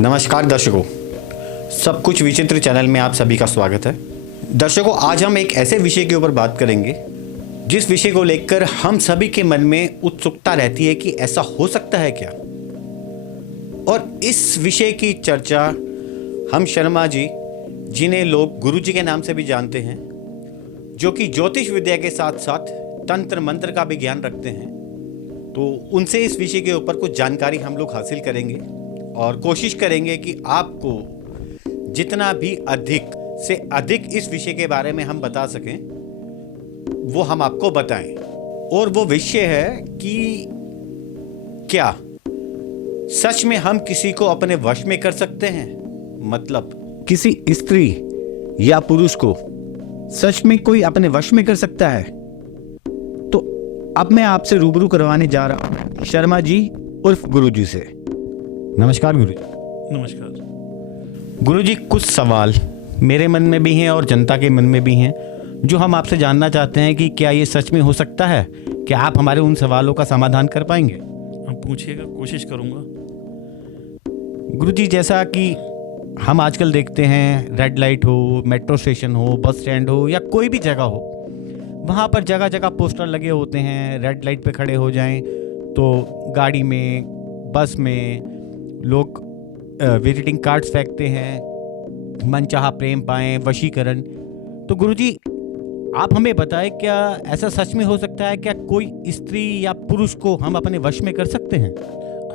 नमस्कार दर्शकों, सब कुछ विचित्र चैनल में आप सभी का स्वागत है। दर्शकों, आज हम एक ऐसे विषय के ऊपर बात करेंगे जिस विषय को लेकर हम सभी के मन में उत्सुकता रहती है कि ऐसा हो सकता है क्या। और इस विषय की चर्चा हम शर्मा जी, जिन्हें लोग गुरु जी के नाम से भी जानते हैं, जो कि ज्योतिष विद्या के साथ साथ तंत्र मंत्र का भी ज्ञान रखते हैं, तो उनसे इस विषय के ऊपर कुछ जानकारी हम लोग हासिल करेंगे और कोशिश करेंगे कि आपको जितना भी अधिक से अधिक इस विषय के बारे में हम बता सकें वो हम आपको बताएं। और वो विषय है कि क्या सच में हम किसी को अपने वश में कर सकते हैं, मतलब किसी स्त्री या पुरुष को सच में कोई अपने वश में कर सकता है। तो अब मैं आपसे रूबरू करवाने जा रहा हूं शर्मा जी उर्फ गुरु जी से। नमस्कार गुरु जी। नमस्कार गुरु जी, कुछ सवाल मेरे मन में भी हैं और जनता के मन में भी हैं जो हम आपसे जानना चाहते हैं कि क्या ये सच में हो सकता है। क्या आप हमारे उन सवालों का समाधान कर पाएंगे? आप पूछिएगा, कोशिश करूंगा। गुरु जी, जैसा कि हम आजकल देखते हैं, रेड लाइट हो, मेट्रो स्टेशन हो, बस स्टैंड हो या कोई भी जगह हो, वहाँ पर जगह जगह पोस्टर लगे होते हैं। रेड लाइट पे खड़े हो जाएं तो गाड़ी में, बस में लोग विजिटिंग कार्ड्स फेंकते हैं, मनचाहा प्रेम पाएं, वशीकरण। तो गुरुजी, आप हमें बताएं, क्या ऐसा सच में हो सकता है? क्या कोई स्त्री या पुरुष को हम अपने वश में कर सकते हैं?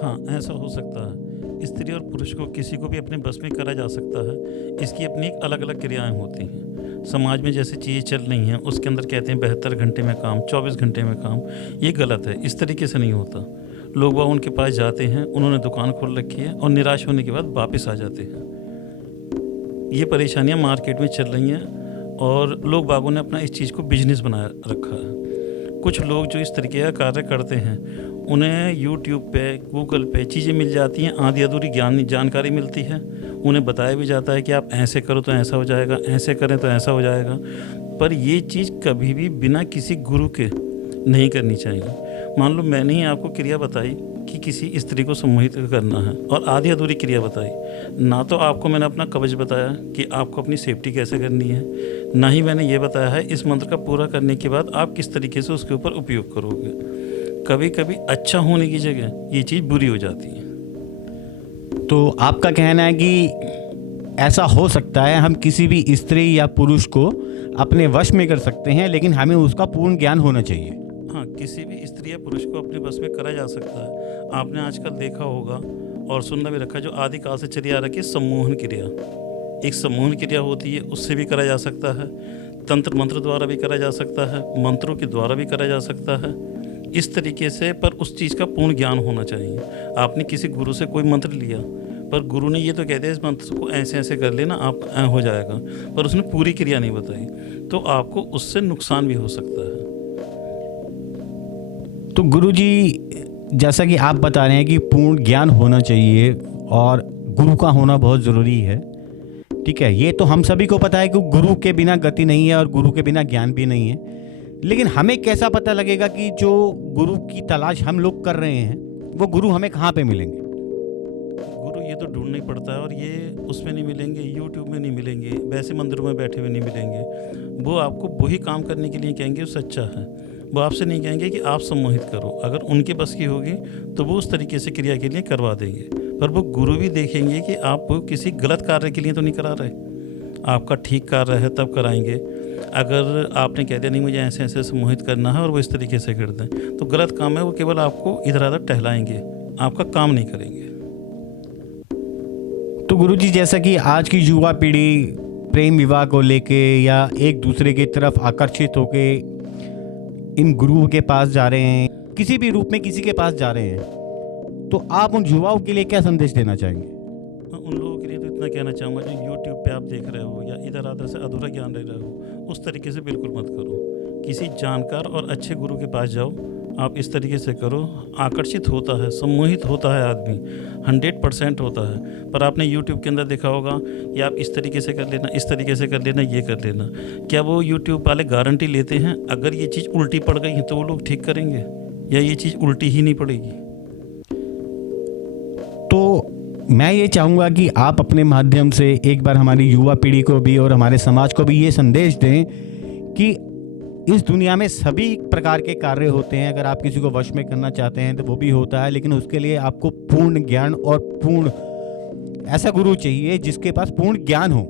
हाँ, ऐसा हो सकता है। स्त्री और पुरुष को किसी को भी अपने बस में करा जा सकता है। इसकी अपनी एक अलग अलग क्रियाएं होती हैं। समाज में जैसे चीज़ें चल रही हैं उसके अंदर कहते हैं 72 घंटे में काम, 24 घंटे में काम। ये गलत है, इस तरीके से नहीं होता। लोग वह उनके पास जाते हैं, उन्होंने दुकान खोल रखी है और निराश होने के बाद वापस आ जाते हैं। ये परेशानियां मार्केट में चल रही हैं और लोग बागों ने अपना इस चीज़ को बिजनेस बना रखा है। कुछ लोग जो इस तरीके का कार्य करते हैं उन्हें यूट्यूब पे, गूगल पे चीज़ें मिल जाती हैं, आधी अधूरी जानकारी मिलती है। उन्हें बताया भी जाता है कि आप ऐसे करो तो ऐसा हो जाएगा, ऐसे करें तो ऐसा हो जाएगा। पर ये चीज़ कभी भी बिना किसी गुरु के नहीं करनी चाहिए। मान लो मैंने ही आपको क्रिया बताई कि किसी स्त्री को सम्मोहित करना है और आधी अधूरी क्रिया बताई, ना तो आपको मैंने अपना कवच बताया कि आपको अपनी सेफ्टी कैसे करनी है, ना ही मैंने ये बताया है इस मंत्र का पूरा करने के बाद आप किस तरीके से उसके ऊपर उपयोग करोगे। कभी कभी अच्छा होने की जगह ये चीज़ बुरी हो जाती है। तो आपका कहना है कि ऐसा हो सकता है, हम किसी भी स्त्री या पुरुष को अपने वश में कर सकते हैं, लेकिन हमें उसका पूर्ण ज्ञान होना चाहिए। हाँ, किसी भी स्त्री या पुरुष को अपने बस में करा जा सकता है। आपने आजकल देखा होगा और सुनना भी रखा, जो आदिकाल से चली आ रही है सम्मोहन क्रिया। एक सम्मोहन क्रिया होती है, उससे भी करा जा सकता है। तंत्र मंत्र द्वारा भी करा जा सकता है, मंत्रों के द्वारा भी करा जा सकता है। इस तरीके से, पर उस चीज़ का पूर्ण ज्ञान होना चाहिए। आपने किसी गुरु से कोई मंत्र लिया, पर गुरु ने ये तो कह दिया इस मंत्र को ऐसे ऐसे कर लेना, आप हो जाएगा, पर उसने पूरी क्रिया नहीं बताई, तो आपको उससे नुकसान भी हो सकता है। तो गुरुजी, जैसा कि आप बता रहे हैं कि पूर्ण ज्ञान होना चाहिए और गुरु का होना बहुत ज़रूरी है, ठीक है, ये तो हम सभी को पता है कि गुरु के बिना गति नहीं है और गुरु के बिना ज्ञान भी नहीं है। लेकिन हमें कैसा पता लगेगा कि जो गुरु की तलाश हम लोग कर रहे हैं वो गुरु हमें कहाँ पे मिलेंगे? गुरु ये तो ढूंढना ही पड़ता है, और ये उसमें नहीं मिलेंगे, यूट्यूब में नहीं मिलेंगे, वैसे मंदिरों में बैठे हुए नहीं मिलेंगे। वो आपको वही काम करने के लिए कहेंगे, वो सच्चा है। वो आपसे नहीं कहेंगे कि आप सम्मोहित करो। अगर उनके बस की होगी तो वो उस तरीके से क्रिया के लिए करवा देंगे, पर वो गुरु भी देखेंगे कि आप किसी गलत कार्य के लिए तो नहीं करा रहे, आपका ठीक कार्य है तब कराएंगे। अगर आपने कह दिया नहीं मुझे ऐसे ऐसे सम्मोहित करना है और वो इस तरीके से कर दें, तो गलत काम है। वो केवल आपको इधर उधर टहलाएंगे, आपका काम नहीं करेंगे। तो गुरुजी, जैसा कि आज की युवा पीढ़ी प्रेम विवाह को लेके या एक दूसरे की तरफ आकर्षित होके इन गुरुओं के पास जा रहे हैं, किसी भी रूप में किसी के पास जा रहे हैं, तो आप उन युवाओं के लिए क्या संदेश देना चाहेंगे? उन लोगों के लिए तो इतना कहना चाहूँगा, जो यूट्यूब पे आप देख रहे हो या इधर उधर से अधूरा ज्ञान ले रहे हो, उस तरीके से बिल्कुल मत करो। किसी जानकार और अच्छे गुरु के पास जाओ, आप इस तरीके से करो। आकर्षित होता है, सम्मोहित होता है आदमी, 100% होता है। पर आपने यूट्यूब के अंदर देखा होगा कि आप इस तरीके से कर लेना, इस तरीके से कर लेना, ये कर लेना। क्या वो यूट्यूब वाले गारंटी लेते हैं अगर ये चीज़ उल्टी पड़ गई है तो वो लोग ठीक करेंगे, या ये चीज़ उल्टी ही नहीं पड़ेगी? तो मैं ये चाहूँगा कि आप अपने माध्यम से एक बार हमारी युवा पीढ़ी को भी और हमारे समाज को भी ये संदेश दें कि इस दुनिया में सभी प्रकार के कार्य होते हैं। अगर आप किसी को वश में करना चाहते हैं तो वो भी होता है, लेकिन उसके लिए आपको पूर्ण ज्ञान और पूर्ण ऐसा गुरु चाहिए जिसके पास पूर्ण ज्ञान हो।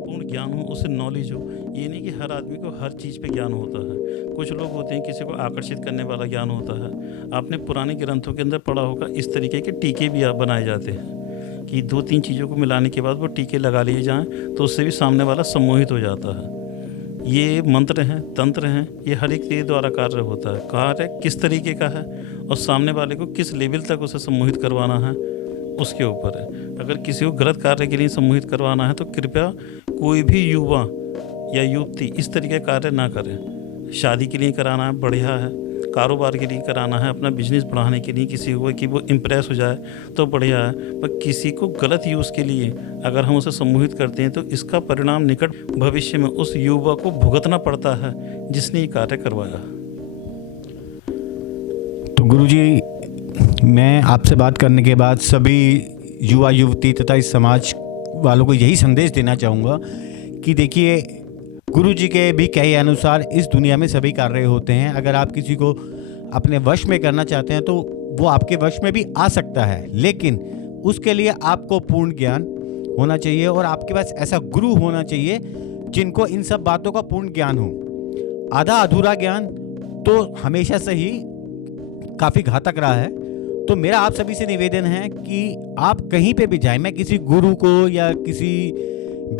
पूर्ण ज्ञान हो, उससे नॉलेज हो। ये नहीं कि हर आदमी को हर चीज़ पे ज्ञान होता है। कुछ लोग होते हैं किसी को आकर्षित करने वाला ज्ञान होता है। आपने पुराने ग्रंथों के अंदर पढ़ा होगा, इस तरीके के टीके भी बनाए जाते हैं कि 2-3 चीज़ों को मिलाने के बाद वो टीके लगा लिए जाएं तो उससे भी सामने वाला सम्मोहित हो जाता है। ये मंत्र हैं, तंत्र हैं, ये हर एक के द्वारा कार्य होता है। कार्य किस तरीके का है और सामने वाले को किस लेवल तक उसे सम्मोहित करवाना है उसके ऊपर है। अगर किसी को गलत कार्य के लिए सम्मोहित करवाना है तो कृपया कोई भी युवा या युवती इस तरीके का कार्य ना करें। शादी के लिए कराना है बढ़िया है, कारोबार के लिए कराना है, अपना बिजनेस बढ़ाने के लिए किसी को कि वो इम्प्रेस हो जाए तो बढ़िया है, पर किसी को गलत यूज़ के लिए अगर हम उसे सम्मोहित करते हैं तो इसका परिणाम निकट भविष्य में उस युवा को भुगतना पड़ता है जिसने ये कार्य करवाया। तो गुरुजी, मैं आपसे बात करने के बाद सभी युवा युवती तथा इस समाज वालों को यही संदेश देना चाहूँगा कि देखिए, गुरुजी के भी कहे अनुसार इस दुनिया में सभी कार्य होते हैं। अगर आप किसी को अपने वश में करना चाहते हैं तो वो आपके वश में भी आ सकता है, लेकिन उसके लिए आपको पूर्ण ज्ञान होना चाहिए और आपके पास ऐसा गुरु होना चाहिए जिनको इन सब बातों का पूर्ण ज्ञान हो। आधा अधूरा ज्ञान तो हमेशा से ही काफ़ी घातक रहा है। तो मेरा आप सभी से निवेदन है कि आप कहीं पे भी जाएं, मैं किसी गुरु को या किसी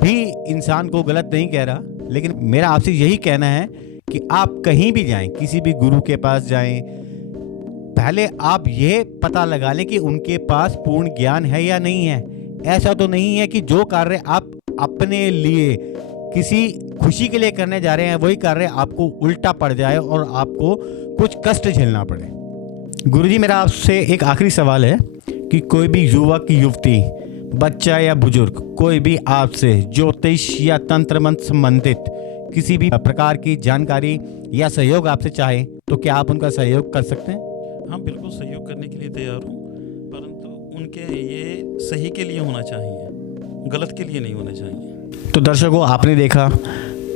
भी इंसान को गलत नहीं कह रहा, लेकिन मेरा आपसे यही कहना है कि आप कहीं भी जाएं, किसी भी गुरु के पास जाएं, पहले आप ये पता लगा लें कि उनके पास पूर्ण ज्ञान है या नहीं है। ऐसा तो नहीं है कि जो कार्य आप अपने लिए किसी खुशी के लिए करने जा रहे हैं वही कार्य आपको उल्टा पड़ जाए और आपको कुछ कष्ट झेलना पड़े। गुरुजी, मेरा आपसे एक आखिरी सवाल है कि कोई भी युवक युवती, बच्चा या बुजुर्ग, कोई भी आपसे ज्योतिष या तंत्र मंत्र संबंधित किसी भी प्रकार की जानकारी या सहयोग आपसे चाहे तो क्या आप उनका सहयोग कर सकते हैं? हाँ, बिल्कुल सहयोग करने के लिए तैयार हूँ, परंतु उनके ये सही के लिए होना चाहिए, गलत के लिए नहीं होना चाहिए। तो दर्शकों, आपने देखा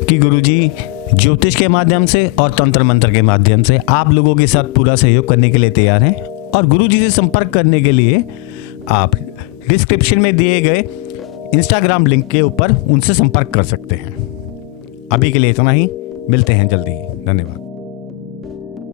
कि गुरुजी ज्योतिष के माध्यम से और तंत्र मंत्र के माध्यम से आप लोगों के साथ पूरा सहयोग करने के लिए तैयार हैं। और गुरुजी से संपर्क करने के लिए आप डिस्क्रिप्शन में दिए गए इंस्टाग्राम लिंक के ऊपर उनसे संपर्क कर सकते हैं। अभी के लिए इतना ही, मिलते हैं जल्दी ही। धन्यवाद।